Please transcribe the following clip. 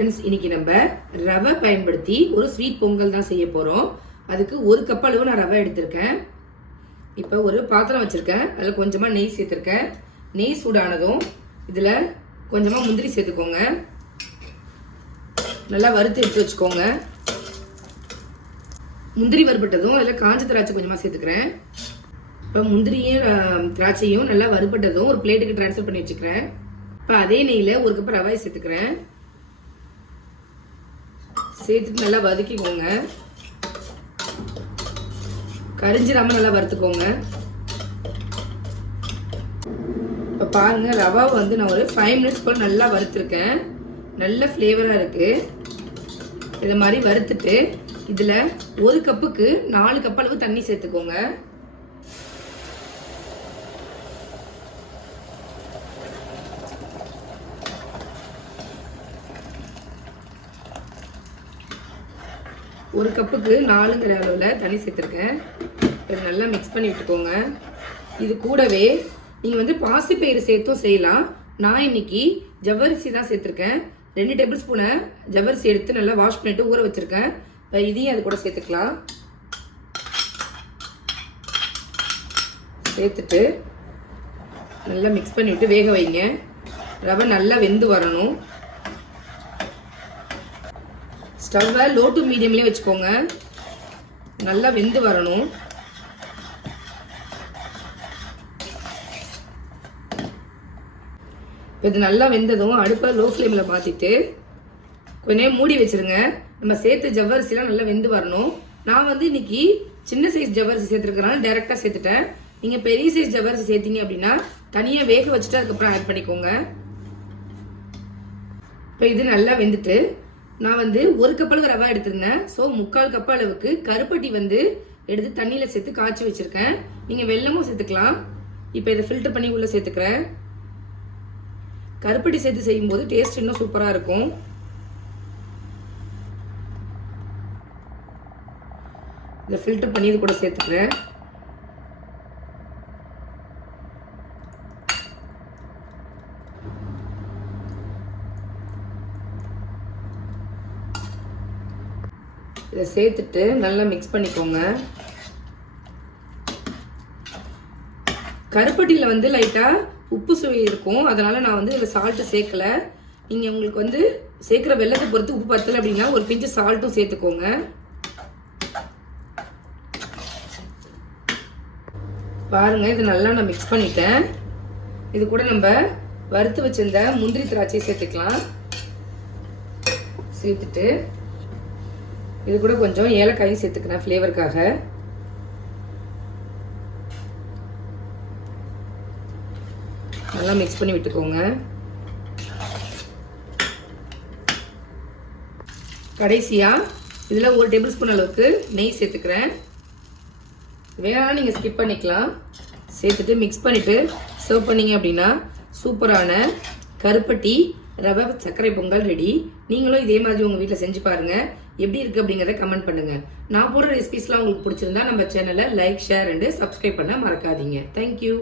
Friends, இன்னைக்கு நம்ம ரவை பயன்படுத்தி ஒரு ஸ்வீட் பொங்கல் தான் செய்ய போகிறோம். அதுக்கு 1 கப் அளவு நான் ரவை எடுத்திருக்கேன். இப்போ ஒரு பாத்திரம் வச்சுருக்கேன். அதில் கொஞ்சமாக நெய் சேர்த்துருக்கேன். நெய் சூடானதும் இதில் கொஞ்சமாக முந்திரி சேர்த்துக்கோங்க. நல்லா வறுத்து எடுத்து வச்சுக்கோங்க. முந்திரி வறுபட்டதும் அதில் காஞ்ச திராட்சை கொஞ்சமாக சேர்த்துக்கிறேன். இப்போ முந்திரியும் திராட்சையும் நல்லா வறுபட்டதும் ஒரு பிளேட்டுக்கு ட்ரான்ஸ்ஃபர் பண்ணி வச்சுக்கிறேன். இப்போ அதே நெய்யில் 1 கப் ரவை சேர்த்துக்கிறேன். சேர்த்துட்டு நல்லா வதக்கிக்கோங்க. கரிஞ்சிடாம நல்லா வறுத்துக்கோங்க. இப்போ பாருங்க, ரவா வந்து நான் ஒரு 5 மினிட்ஸ் போல் நல்லா வறுத்துருக்கேன். நல்ல ஃப்ளேவராக இருக்கு. இதை மாதிரி வறுத்துட்டு இதில் 1 கப்புக்கு 4 கப் அளவு தண்ணி சேர்த்துக்கோங்க. ஒரு கப்புக்கு 4ங்கிற அளவில் தண்ணி சேர்த்துருக்கேன். இது நல்லா மிக்ஸ் பண்ணி விட்டுக்கோங்க. இது கூடவே நீங்கள் வந்து பாசிப்பயிறு சேர்த்தும் செய்யலாம். நான் இன்னைக்கு ஜவ்வரிசி தான் சேர்த்துருக்கேன். 2 டேபிள் ஸ்பூனை ஜவ்வரிசி எடுத்து நல்லா வாஷ் பண்ணிட்டு ஊற வச்சுருக்கேன். இப்போ இதையும் அது கூட சேர்த்துக்கலாம். சேர்த்துட்டு நல்லா மிக்ஸ் பண்ணிவிட்டு வேக வைங்க. ரவை நல்லா வெந்து வரணும். ஸ்டவ்வை லோ டு மீடியம்லேயே வச்சுக்கோங்க. நல்லா வெந்து வரணும். இது நல்லா வெந்ததும் அடுப்பை லோ ஃப்ளேமில் மாற்றிட்டு கொஞ்ச நேரம் மூடி வச்சுருங்க. நம்ம சேர்த்த ஜவ்வரிசிலாம் நல்லா வெந்து வரணும். நான் வந்து இன்னைக்கு சின்ன சைஸ் ஜவ்வரிசி சேர்த்துருக்கனால டைரெக்டாக சேர்த்துட்டேன். நீங்கள் பெரிய சைஸ் ஜவ்வரிசி சேர்த்தீங்க அப்படின்னா தனியாக வேக வச்சுட்டு அதுக்கப்புறம் ஆட் பண்ணிக்கோங்க. இப்போ இது நல்லா வெந்துட்டு நான் வந்து 1 கப் அளவு ரவா எடுத்திருந்தேன். ஸோ 3/4 கப் அளவுக்கு கருப்பட்டி வந்து எடுத்து தண்ணியில் சேர்த்து காய்ச்சி வச்சுருக்கேன். நீங்கள் வெல்லமும் சேர்த்துக்கலாம். இப்போ இதை ஃபில்டர் பண்ணி உள்ளே சேர்த்துக்கிறேன். கருப்பட்டி சேர்த்து செய்யும்போது டேஸ்ட் இன்னும் சூப்பராக இருக்கும். இதை ஃபில்டர் பண்ணி இது கூட சேர்த்துக்கிறேன். இதை சேர்த்துட்டு நல்லா மிக்ஸ் பண்ணிக்கோங்க. கருப்பட்டியில் வந்து லைட்டாக உப்பு சுவை இருக்கும். அதனால் நான் வந்து இதில் சால்ட்டு சேர்க்கலை. நீங்கள் உங்களுக்கு வந்து சேர்க்குற வெல்லத்தை பொறுத்து உப்பு பத்தலை அப்படின்னா ஒரு பிஞ்சு சால்ட்டும் சேர்த்துக்கோங்க. பாருங்கள், இது நல்லா நான் மிக்ஸ் பண்ணிட்டேன். இது கூட நம்ம வறுத்து வச்சிருந்த முந்திரி திராட்சையை சேர்த்துக்கலாம். சேர்த்துட்டு இது கூட கொஞ்சம் ஏலக்காயும் சேர்த்துக்கிறேன் ஃப்ளேவருக்காக. நல்லா மிக்ஸ் பண்ணி விட்டுக்கோங்க. கடைசியாக இதில் 1 டேபிள் ஸ்பூன் அளவுக்கு நெய் சேர்த்துக்கிறேன். வேணாலும் நீங்கள் ஸ்கிப் பண்ணிக்கலாம். சேர்த்துட்டு மிக்ஸ் பண்ணிவிட்டு சர்வ் பண்ணிங்க அப்படின்னா சூப்பரான கருப்பட்டி ரவை சர்க்கரை பொங்கல் ரெடி. நீங்களும் இதே மாதிரி உங்கள் வீட்டில் செஞ்சு பாருங்கள். எப்படி இருக்குது அப்படிங்கிறத கமெண்ட் பண்ணுங்கள். நான் போடுற ரெசிபிஸ்லாம் உங்களுக்கு பிடிச்சிருந்தா நம்ம சேனலை லைக், ஷேர் அண்ட் சப்ஸ்கிரைப் பண்ண மறக்காதீங்க. தேங்க்யூ.